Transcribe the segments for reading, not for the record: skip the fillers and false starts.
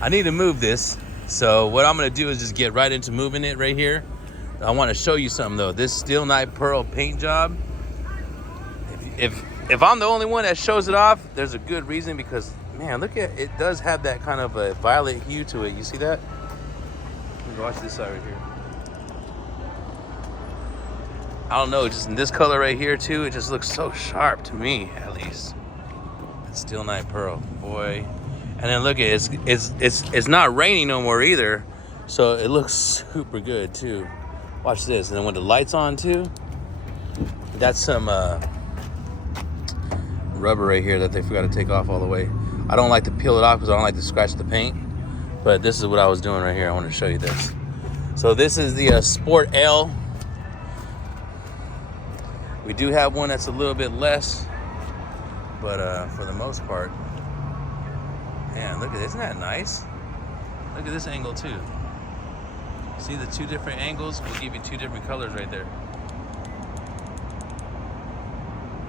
I need to move this. So what I'm gonna do is just get right into moving it right here. I want to show you something though. This Steel Night Pearl paint job. If I'm the only one that shows it off, there's a good reason, because man, look at it. Does have that kind of a violet hue to it. You see that? Watch this side right here. I don't know, just in this color right here too, it just looks so sharp to me, at least. It's Steel Night Pearl, boy. And then look at it, it's not raining no more either, so it looks super good too. Watch this, and then when the light's on too, that's some rubber right here that they forgot to take off all the way. I don't like to peel it off because I don't like to scratch the paint, but this is what I was doing right here. I want to show you this. So this is the Sport L. We do have one that's a little bit less, but for the most part, man, look at this. Isn't that nice? Look at this angle too. See the two different angles? We'll give you two different colors right there.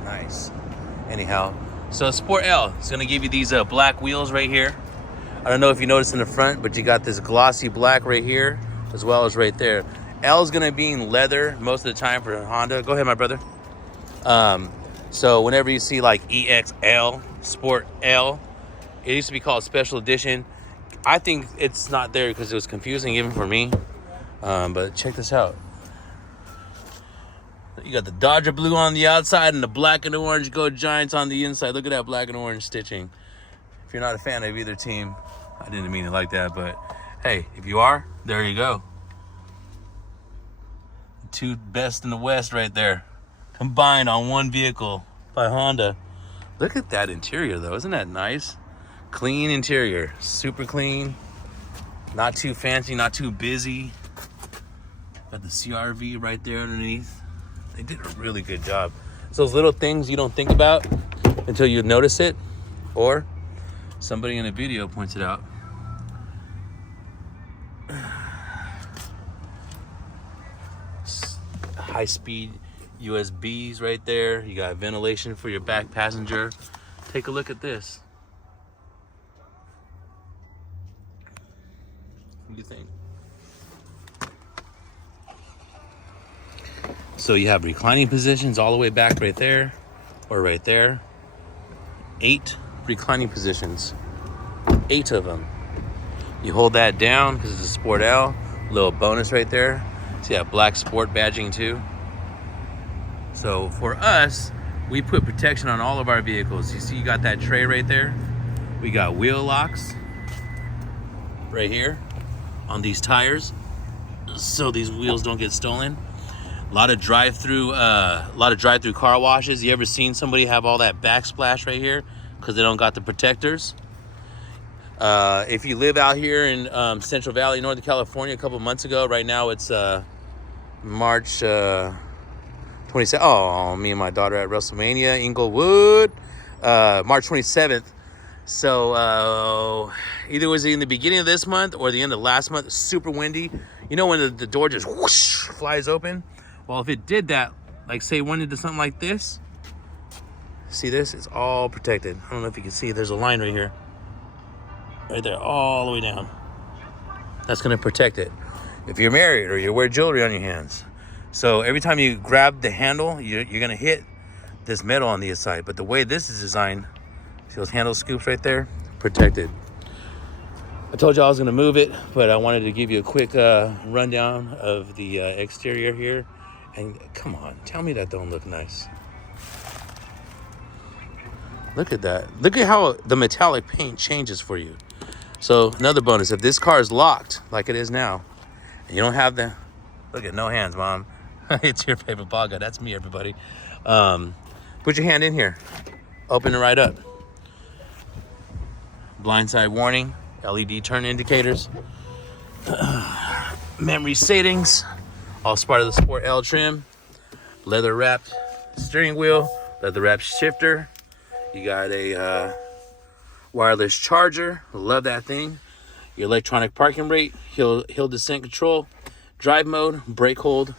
Nice. Anyhow, so Sport L is gonna give you these black wheels right here. I don't know if you noticed in the front, but you got this glossy black right here, as well as right there. L is gonna be in leather most of the time for Honda. Go ahead, my brother. So whenever you see like EXL, Sport L, it used to be called Special Edition. I think it's not there because it was confusing even for me. But check this out. You got the Dodger blue on the outside and the black and orange Go Giants on the inside. Look at that black and orange stitching. If you're not a fan of either team, I didn't mean it like that, but hey, if you are, there you go. The two best in the West right there, combined on one vehicle by Honda. Look at that interior though, isn't that nice? Clean interior, super clean. Not too fancy, not too busy. Got the CRV right there underneath. They did a really good job. It's those little things you don't think about until you notice it, or somebody in a video points it out. High-speed USBs right there. You got ventilation for your back passenger. Take a look at this. What do you think? So you have reclining positions all the way back right there, or right there. 8 reclining positions, 8 of them. You hold that down because it's a Sport L. Little bonus right there. So you have black sport badging too. So for us, we put protection on all of our vehicles. You see you got that tray right there. We got wheel locks right here on these tires, so these wheels don't get stolen. A lot of drive-through car washes. You ever seen somebody have all that backsplash right here because they don't got the protectors? If you live out here in Central Valley, Northern California, a couple months ago, right now it's March 27th. Oh, me and my daughter at WrestleMania, Inglewood, March 27th. So either was in the beginning of this month or the end of last month. Super windy. You know when the door just whoosh flies open? Well, if it did that, like say went into something like this, see this? It's all protected. I don't know if you can see, there's a line right here. Right there, all the way down. That's gonna protect it. If you're married or you wear jewelry on your hands. So every time you grab the handle, you're gonna hit this metal on the inside. But the way this is designed, see those handle scoops right there? Protected. I told you I was gonna move it, but I wanted to give you a quick rundown of the exterior here. And come on, tell me that don't look nice. Look at that. Look at how the metallic paint changes for you. So another bonus, if this car is locked like it is now, and you don't have the, look at no hands, Mom. It's your favorite ball guy. That's me, everybody. Put your hand in here. Open it right up. Blindside warning, LED turn indicators, memory settings, all part of the Sport L trim, leather wrapped steering wheel, leather wrapped shifter. You got a wireless charger. Love that thing. Your electronic parking brake, hill descent control, drive mode, brake hold.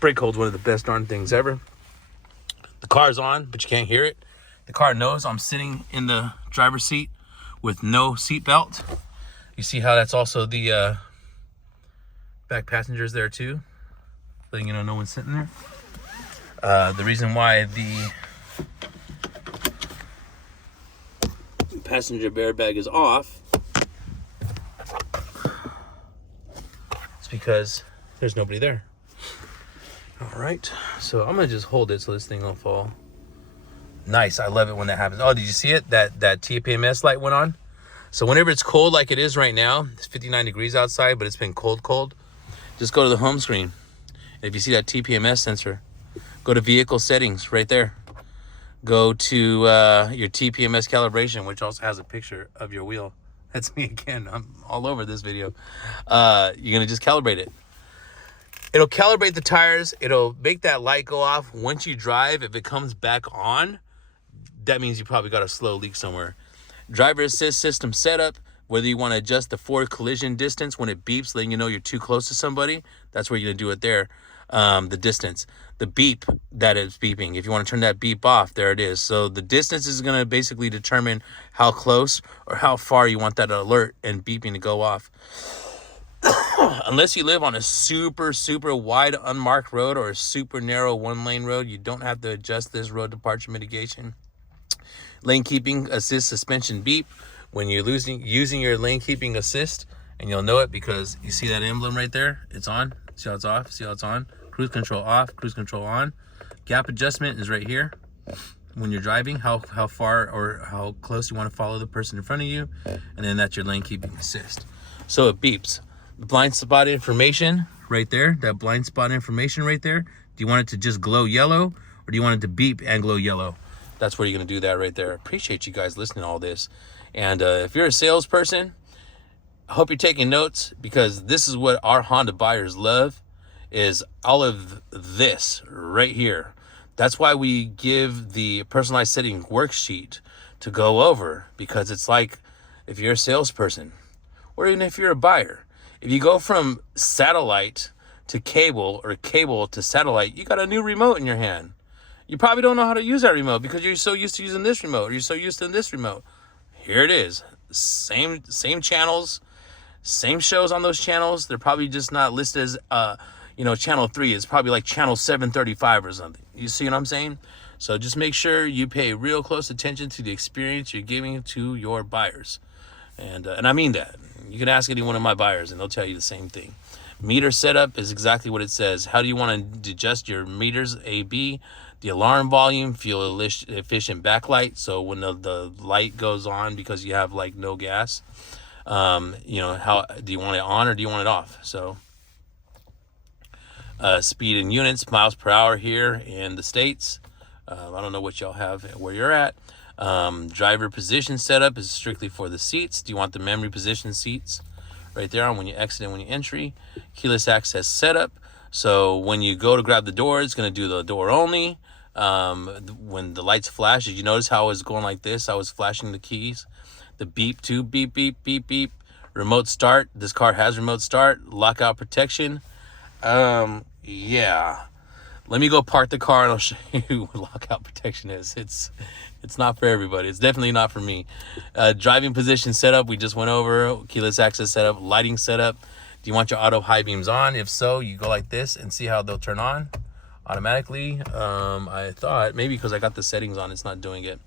Brake hold's one of the best darn things ever. The car's on, but you can't hear it. The car knows I'm sitting in the driver's seat with no seat belt. You see how that's also the back passengers there too, letting you know no one's sitting there. The reason why the passenger bear bag is off is because there's nobody there. All right, so I'm gonna just hold it so this thing don't fall. Nice, I love it when that happens. Oh, did you see it? That TPMS light went on. So whenever it's cold like it is right now, it's 59 degrees outside, but it's been cold. Just go to the home screen. If you see that TPMS sensor, go to vehicle settings right there. Go to your TPMS calibration, which also has a picture of your wheel. That's me again. I'm all over this video. You're gonna just calibrate it. It'll calibrate the tires. It'll make that light go off. Once you drive, if it comes back on, that means you probably got a slow leak somewhere. Driver assist system setup, whether you want to adjust the forward collision distance when it beeps, letting you know you're too close to somebody, that's where you're going to do it there. The distance, the beep that is beeping. If you want to turn that beep off, there it is. So the distance is going to basically determine how close or how far you want that alert and beeping to go off. Unless you live on a super wide unmarked road or a super narrow 1-lane road, you don't have to adjust this road departure mitigation. Lane keeping assist suspension beep when you're using your lane keeping assist, and you'll know it because you see that emblem right there. It's on. See how it's off? See how it's on? Cruise control off, cruise control on. Gap adjustment is right here. When you're driving, how far or how close you want to follow the person in front of you, and then that's your lane keeping assist. So it beeps. The blind spot information right there, that blind spot information right there. Do you want it to just glow yellow, or do you want it to beep and glow yellow? That's where you're going to do that right there. Appreciate you guys listening to all this. And if you're a salesperson, I hope you're taking notes, because this is what our Honda buyers love, is all of this right here. That's why we give the personalized setting worksheet to go over, because it's like if you're a salesperson or even if you're a buyer, if you go from satellite to cable or cable to satellite, you got a new remote in your hand. You probably don't know how to use that remote because you're so used to using this remote, or you're so used to this remote. Here it is. Same channels, same shows on those channels. They're probably just not listed as channel 3. It's probably like channel 735 or something. You see what I'm saying? So just make sure you pay real close attention to the experience you're giving to your buyers. And I mean that. You can ask any one of my buyers and they'll tell you the same thing. Meter setup is exactly what it says. How do you want to adjust your meters? A, B. The alarm volume, fuel efficient backlight. So when the light goes on because you have like no gas, how do you want it on or do you want it off? So speed in units, miles per hour here in the States. I don't know what y'all have where you're at. Driver position setup is strictly for the seats. Do you want the memory position seats right there on when you exit and when you entry? Keyless access setup. So when you go to grab the door, it's going to do the door only. When the lights flash, did you notice how I was going like this? I was flashing the keys. The beep too, beep, beep, beep, beep. Remote start. This car has remote start. Lockout protection. Yeah. Let me go park the car and I'll show you what lockout protection is. It's not for everybody. It's definitely not for me. Driving position setup, we just went over. Keyless access setup, lighting setup. Do you want your auto high beams on? If so, you go like this and see how they'll turn on automatically. I thought maybe because I got the settings on, it's not doing it.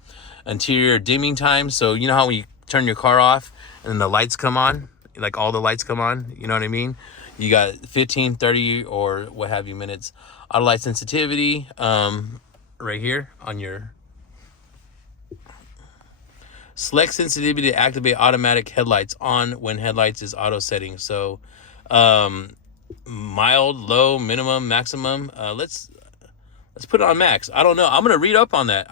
Interior dimming time. So you know how when you turn your car off and then the lights come on, like all the lights come on, you know what I mean? You got 15, 30 or what have you minutes. Auto light sensitivity, right here on your select sensitivity to activate automatic headlights on when headlights is auto setting. So mild, low, minimum, maximum. Let's put it on max. I don't know. I'm gonna read up on that.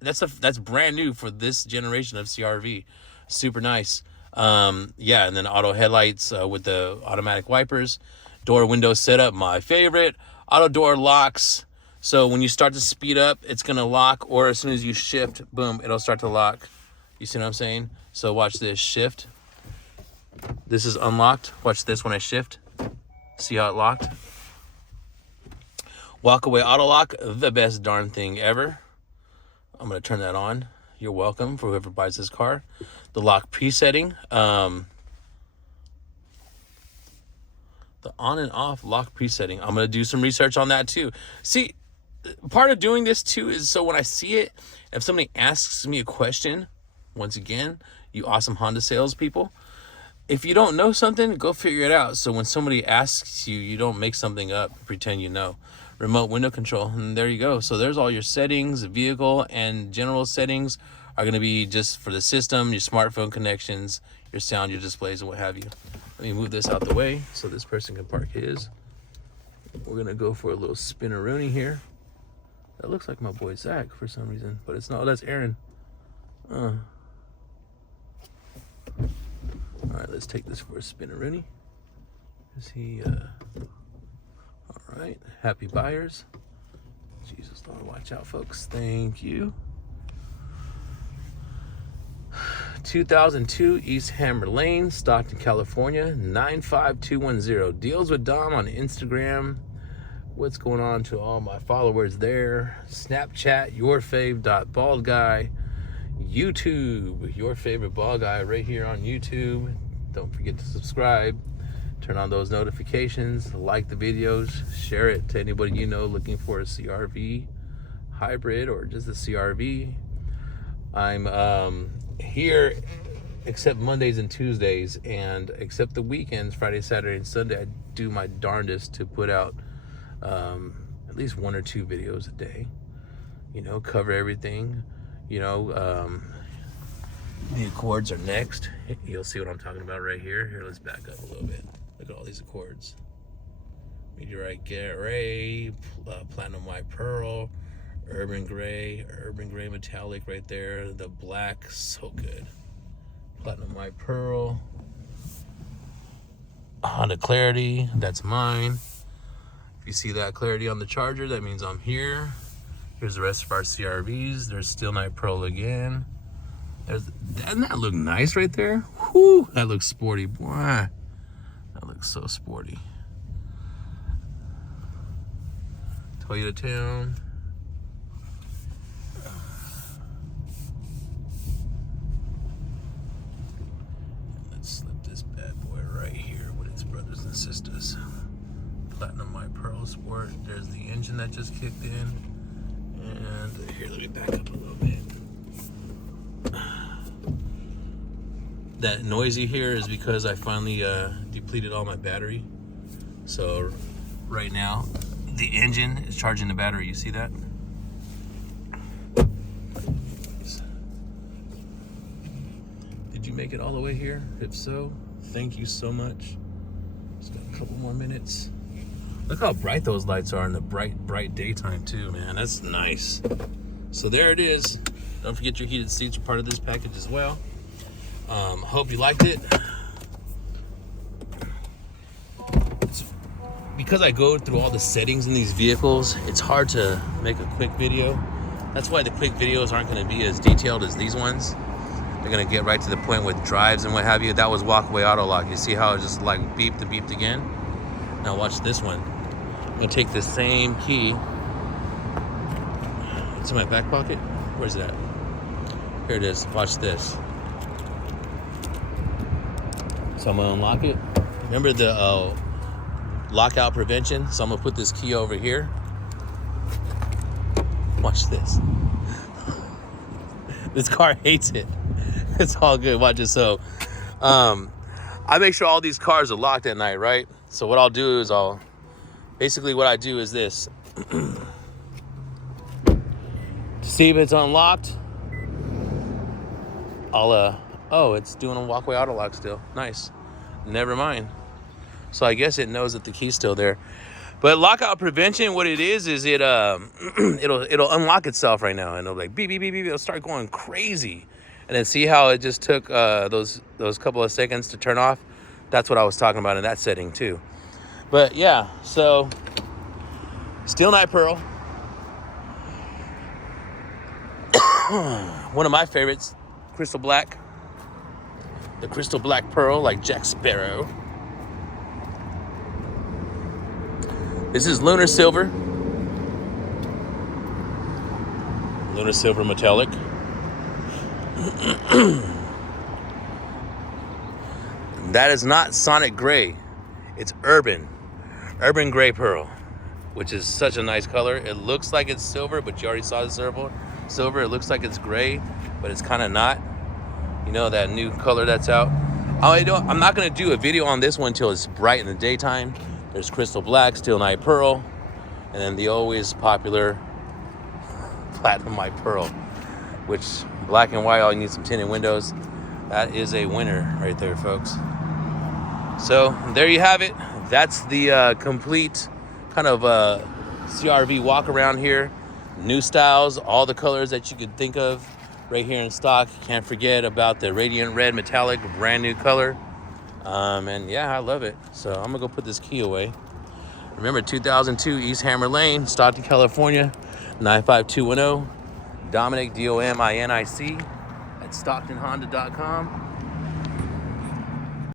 That's brand new for this generation of CRV. Super nice. And then auto headlights with the automatic wipers. Door window setup, my favorite. Auto door locks. So when you start to speed up, it's gonna lock, or as soon as you shift, boom, it'll start to lock. You see what I'm saying? So watch this, shift. This is unlocked. Watch this when I shift. See how it locked? Walk away auto lock, the best darn thing ever. I'm gonna turn that on. You're welcome for whoever buys this car. the lock presetting. The on and off lock presetting. I'm going to do some research on that too. See, part of doing this too is so when I see it, if somebody asks me a question, once again, you awesome Honda salespeople, if you don't know something, go figure it out. So when somebody asks you, you don't make something up, pretend you know. Remote window control, and there you go. So there's all your settings. Vehicle and general settings are going to be just for the system, your smartphone connections, your sound, your displays, and what have you. Let me move this out the way so this person can park his. We're going to go for a little spinneroonie here. That looks like my boy Zach for some reason, but it's not. That's Aaron. All right, let's take this for a spinneroonie. Is he, all right, happy buyers. Jesus, Lord, watch out, folks. Thank you. 2002 East Hammer Lane, Stockton, California, 95210. Deals with Dom on Instagram. What's going on to all my followers there? Snapchat, yourfave.baldguy. YouTube, your favorite bald guy right here on YouTube. Don't forget to subscribe. Turn on those notifications. Like the videos. Share it to anybody you know looking for a CRV hybrid or just a CRV. I'm here except Mondays and Tuesdays, and except the weekends, Friday, Saturday, and Sunday, I do my darndest to put out at least 1 or 2 videos a day. You know, cover everything. You know, the Accords are next. You'll see what I'm talking about right here. Here, let's back up a little bit. Look at all these Accords. Meteorite Gray, Platinum White Pearl, Urban Gray Metallic right there. The black, so good. Platinum White Pearl. Honda Clarity, that's mine. If you see that clarity on the Charger, that means I'm here. Here's the rest of our CRVs. There's Steel Night Pearl again. Doesn't that look nice right there? Whew, that looks sporty, boy. That looks so sporty. Toyota Town. Let's slip this bad boy right here with its brothers and sisters. Platinum White Pearl Sport. There's the engine that just kicked in. And here, let me back up a little bit. That noisy here is because I finally depleted all my battery. So right now, the engine is charging the battery. You see that? Did you make it all the way here? If so, thank you so much. Just got a couple more minutes. Look how bright those lights are in the bright daytime too, man. That's nice. So there it is. Don't forget your heated seats are part of this package as well. Hope you liked it. Because I go through all the settings in these vehicles, it's hard to make a quick video. That's why the quick videos aren't going to be as detailed as these ones. They're going to get right to the point with drives and what have you. That was walkaway auto lock. You see how it just like beeped and beeped again? Now watch this one. I'm going to take the same key. It's in my back pocket. Where's it at? Here it is. Watch this. So I'm going to unlock it. Remember the lockout prevention? So I'm going to put this key over here. Watch this. This car hates it. It's all good. Watch it. So I make sure all these cars are locked at night, right? So what I'll do is basically what I do is this. To see if it's unlocked, oh, it's doing a walkway auto lock still. Nice. Never mind. So I guess it knows that the key's still there. But lockout prevention, what it is it it'll unlock itself right now, and it'll like beep beep beep beep. It'll start going crazy, and then see how it just took those couple of seconds to turn off. That's what I was talking about in that setting too. But yeah, so Steel Night Pearl, one of my favorites, Crystal Black. The Crystal Black Pearl, like Jack Sparrow. This is Lunar Silver. Lunar Silver Metallic. That is not Sonic Gray. It's Urban Gray Pearl, which is such a nice color. It looks like it's silver, but you already saw the silver. It looks like it's gray, but it's kind of not. You know, that new color that's out. I'm not going to do a video on this one until it's bright in the daytime. There's Crystal Black, Steel Night Pearl, and then the always popular Platinum White Pearl, which black and white, all you need some tinted windows. That is a winner right there, folks. So there you have it. That's the complete kind of CRV walk around here. New styles, all the colors that you could think of right here in stock. Can't forget about the Radiant Red Metallic, brand new color. And yeah, I love it. So I'm gonna go put this key away. Remember, 2002 East Hammer Lane, Stockton, California, 95210. DOMiNiC, DOMiNiC, at StocktonHonda.com.